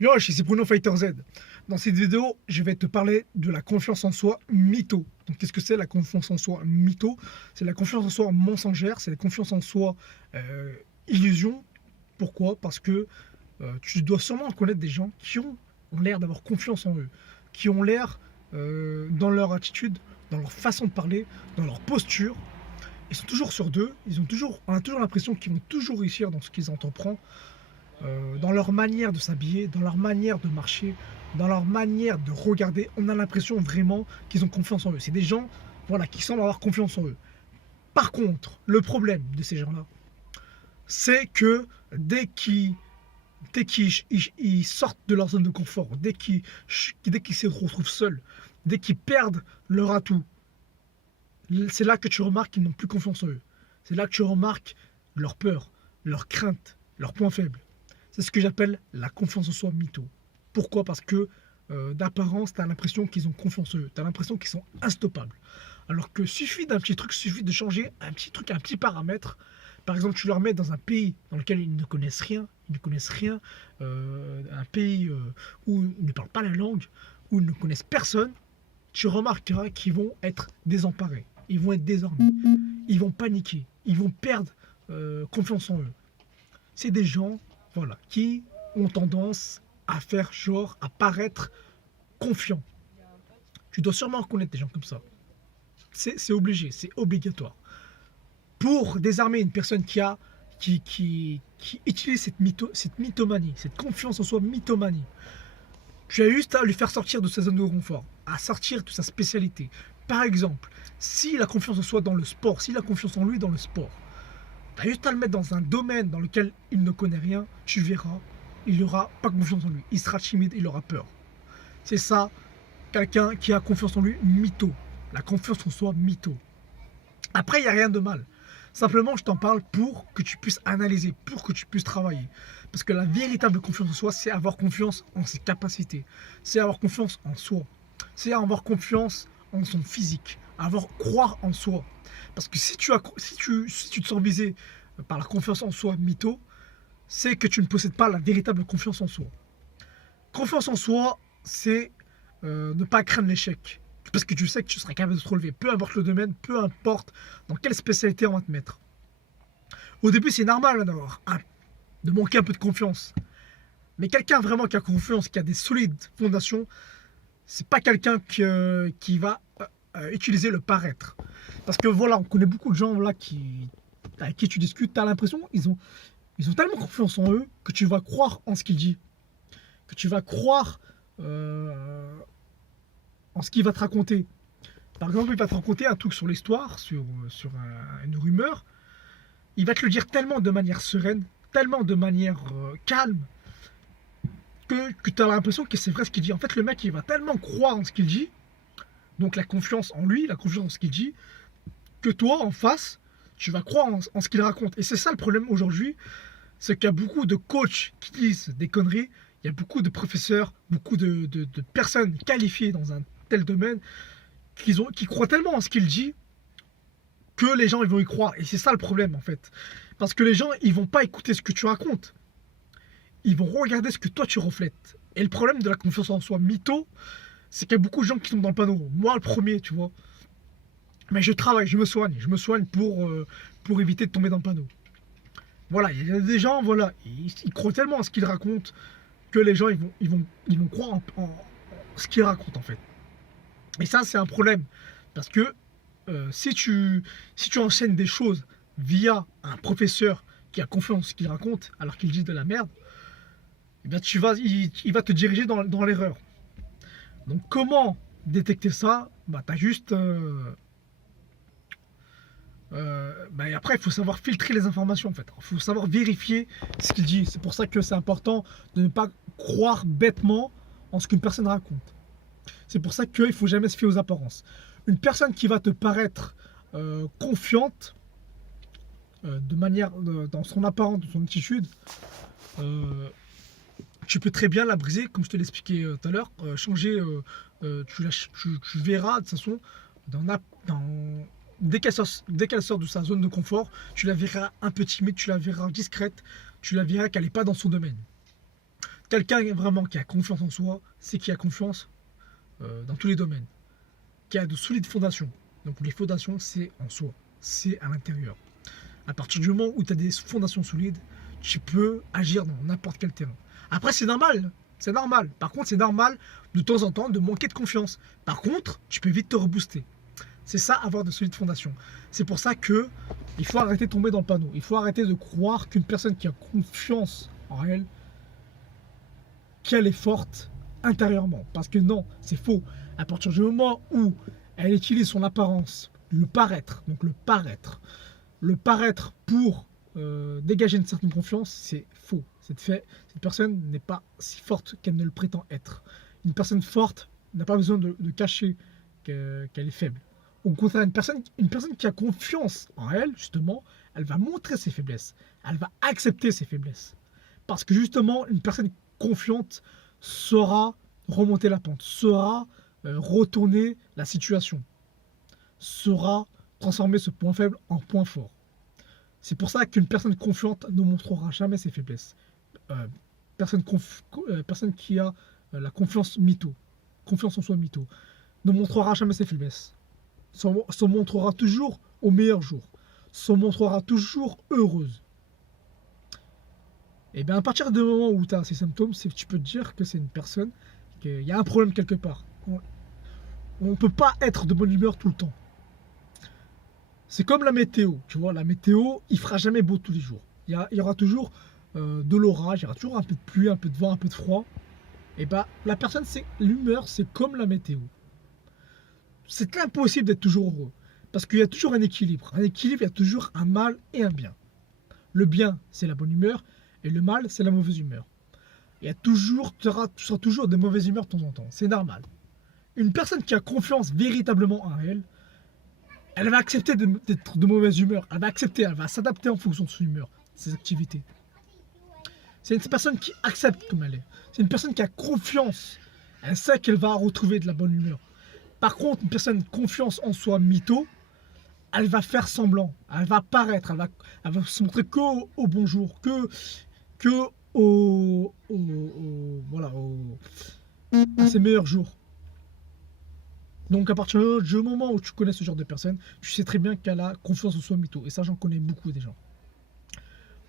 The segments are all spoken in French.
Yo, c'est Bruno Fighter Z. Dans cette vidéo, je vais te parler de la confiance en soi mytho. Donc, qu'est-ce que c'est la confiance en soi mytho? C'est la confiance en soi mensongère, c'est la confiance en soi euh, illusion. Pourquoi? Parce que tu dois sûrement connaître des gens qui ont l'air d'avoir confiance en eux, qui ont l'air, dans leur attitude, dans leur façon de parler, dans leur posture, ils sont toujours sur d'eux, on a toujours l'impression qu'ils vont toujours réussir dans ce qu'ils entreprennent, dans leur manière de s'habiller, dans leur manière de marcher, dans leur manière de regarder. On a l'impression vraiment qu'ils ont confiance en eux. C'est des gens, voilà, qui semblent avoir confiance en eux. Par contre, le problème de ces gens-là, c'est que dès qu'ils sortent de leur zone de confort, dès qu'ils se retrouvent seuls, dès qu'ils perdent leur atout, c'est là que tu remarques qu'ils n'ont plus confiance en eux. C'est là que tu remarques leur peur, leur crainte, leurs points faibles. C'est ce que j'appelle la confiance en soi mytho. Pourquoi? Parce que d'apparence, tu as l'impression qu'ils ont confiance en eux. Tu as l'impression qu'ils sont instoppables. Alors que suffit d'un petit truc, suffit de changer un petit truc, un petit paramètre. Par exemple, tu leur mets dans un pays dans lequel ils ne connaissent rien, un pays où ils ne parlent pas la langue, où ils ne connaissent personne, tu remarqueras qu'ils vont être désemparés, ils vont être désarmés, ils vont paniquer, ils vont perdre confiance en eux. C'est des gens, voilà, qui ont tendance à faire genre, à paraître confiants. Tu dois sûrement reconnaître des gens comme ça. C'est obligé, c'est obligatoire. Pour désarmer une personne qui utilise cette mythomanie, cette confiance en soi mythomanie, tu as juste à lui faire sortir de sa zone de confort, à sortir de sa spécialité. Par exemple, s'il a confiance en soi dans le sport, s'il a confiance en lui dans le sport, tu as juste à le mettre dans un domaine dans lequel il ne connaît rien, tu verras, il n'aura pas confiance en lui, il sera timide, il aura peur. C'est ça, quelqu'un qui a confiance en lui, mytho. La confiance en soi, mytho. Après, il n'y a rien de mal. Simplement, je t'en parle pour que tu puisses analyser, pour que tu puisses travailler. Parce que la véritable confiance en soi, c'est avoir confiance en ses capacités. C'est avoir confiance en soi. C'est avoir confiance en son physique. Croire en soi. Parce que si tu te sens visé par la confiance en soi mytho, c'est que tu ne possèdes pas la véritable confiance en soi. Confiance en soi, c'est ne pas craindre l'échec. Parce que tu sais que tu seras capable de te relever, peu importe le domaine, peu importe dans quelle spécialité on va te mettre. Au début, c'est normal de manquer un peu de confiance. Mais quelqu'un vraiment qui a confiance, qui a des solides fondations, c'est pas quelqu'un qui va utiliser le paraître. Parce que voilà, on connaît beaucoup de gens là avec qui tu discutes, tu as l'impression qu'ils ont tellement confiance en eux que tu vas croire en ce qu'ils disent. Que tu vas croire en ce qu'il va te raconter. Par exemple, il va te raconter un truc sur l'histoire, une rumeur. Il va te le dire tellement de manière sereine, tellement de manière calme, que tu as l'impression que c'est vrai ce qu'il dit. En fait, le mec, il va tellement croire en ce qu'il dit, donc la confiance en lui, la confiance en ce qu'il dit, que toi, en face, tu vas croire en ce qu'il raconte. Et c'est ça le problème aujourd'hui, c'est qu'il y a beaucoup de coachs qui disent des conneries, il y a beaucoup de professeurs, beaucoup de personnes qualifiées dans un tel domaine qui croient tellement en ce qu'il dit que les gens ils vont y croire. Et c'est ça le problème en fait. Parce que les gens ils vont pas écouter ce que tu racontes. Ils vont regarder ce que toi tu reflètes. Et le problème de la confiance en soi mytho, c'est qu'il y a beaucoup de gens qui tombent dans le panneau. Moi le premier, tu vois. Mais je travaille, je me soigne pour éviter de tomber dans le panneau. Voilà, il y a des gens, voilà, ils croient tellement à ce qu'ils racontent que les gens ils vont croire en ce qu'ils racontent en fait. Et ça, c'est un problème. Parce que si tu enseignes des choses via un professeur qui a confiance en ce qu'il raconte, alors qu'il dit de la merde, eh bien il va te diriger dans l'erreur. Donc, comment détecter ça? Bah, t'as juste. Après, il faut savoir filtrer les informations en fait. Il faut savoir vérifier ce qu'il dit. C'est pour ça que c'est important de ne pas croire bêtement en ce qu'une personne raconte. C'est pour ça qu'il ne faut jamais se fier aux apparences. Une personne qui va te paraître confiante dans son apparence, dans son attitude, tu peux très bien la briser, comme je te l'expliquais tout à l'heure, changer, tu verras de toute façon, dès qu'elle sort de sa zone de confort, tu la verras un peu timide, tu la verras discrète, tu la verras qu'elle n'est pas dans son domaine. Quelqu'un vraiment qui a confiance en soi, c'est qui a confiance dans tous les domaines, qui a de solides fondations. Donc les fondations, c'est en soi, c'est à l'intérieur. À partir du moment où tu as des fondations solides, tu peux agir dans n'importe quel terrain. Après, c'est normal. C'est normal. Par contre, c'est normal de temps en temps de manquer de confiance. Par contre, tu peux vite te rebooster. C'est ça, avoir de solides fondations. C'est pour ça que il faut arrêter de tomber dans le panneau. Il faut arrêter de croire qu'une personne qui a confiance en elle, qu'elle est forte intérieurement. Parce que non, c'est faux. À partir du moment où elle utilise son apparence, le paraître, donc le paraître pour dégager une certaine confiance, c'est faux. Cette personne n'est pas si forte qu'elle ne le prétend être. Une personne forte n'a pas besoin de cacher qu'elle est faible. Au contraire, une personne qui a confiance en elle, justement, elle va montrer ses faiblesses. Elle va accepter ses faiblesses. Parce que justement, une personne confiante saura remonter la pente, saura retourner la situation, saura transformer ce point faible en point fort. C'est pour ça qu'une personne confiante ne montrera jamais ses faiblesses. Personne qui a la confiance en soi mytho, ne montrera jamais ses faiblesses. Se montrera toujours au meilleur jour. Se montrera toujours heureuse. Et bien à partir du moment où tu as ces symptômes, tu peux te dire que c'est une personne, qu'il y a un problème quelque part. On ne peut pas être de bonne humeur tout le temps. C'est comme la météo, tu vois, la météo, il fera jamais beau tous les jours. Il y aura toujours de l'orage, il y aura toujours un peu de pluie, un peu de vent, un peu de froid. Et bah, la personne, l'humeur, c'est comme la météo. C'est impossible d'être toujours heureux. Parce qu'il y a toujours un équilibre. Un équilibre, il y a toujours un mal et un bien. Le bien, c'est la bonne humeur, et le mal, c'est la mauvaise humeur. Tu seras toujours de mauvaise humeur de temps en temps. C'est normal. Une personne qui a confiance véritablement en elle, elle va accepter d'être de mauvaise humeur. Elle va s'adapter en fonction de son humeur, de ses activités. C'est une personne qui accepte comme elle est. C'est une personne qui a confiance. Elle sait qu'elle va retrouver de la bonne humeur. Par contre, une personne confiance en soi mytho, elle va faire semblant. Elle va paraître. Elle va se montrer qu'au bon jour. À ses meilleurs jours. Donc à partir du moment où tu connais ce genre de personne, tu sais très bien qu'elle a confiance en soi mytho. Et ça, j'en connais beaucoup des gens.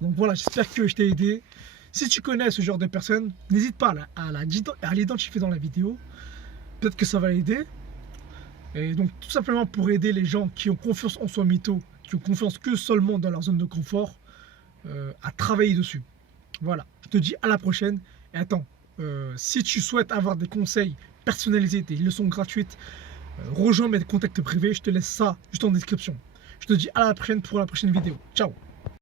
Donc voilà, j'espère que je t'ai aidé. Si tu connais ce genre de personne, n'hésite pas à l'identifier dans la vidéo. Peut-être que ça va l'aider. Et donc tout simplement pour aider les gens qui ont confiance en soi mytho, qui ont confiance que seulement dans leur zone de confort, à travailler dessus. Voilà, je te dis à la prochaine. Et attends, si tu souhaites avoir des conseils personnalisés, des leçons gratuites, rejoins mes contacts privés, je te laisse ça juste en description. Je te dis à la prochaine pour la prochaine vidéo. Ciao.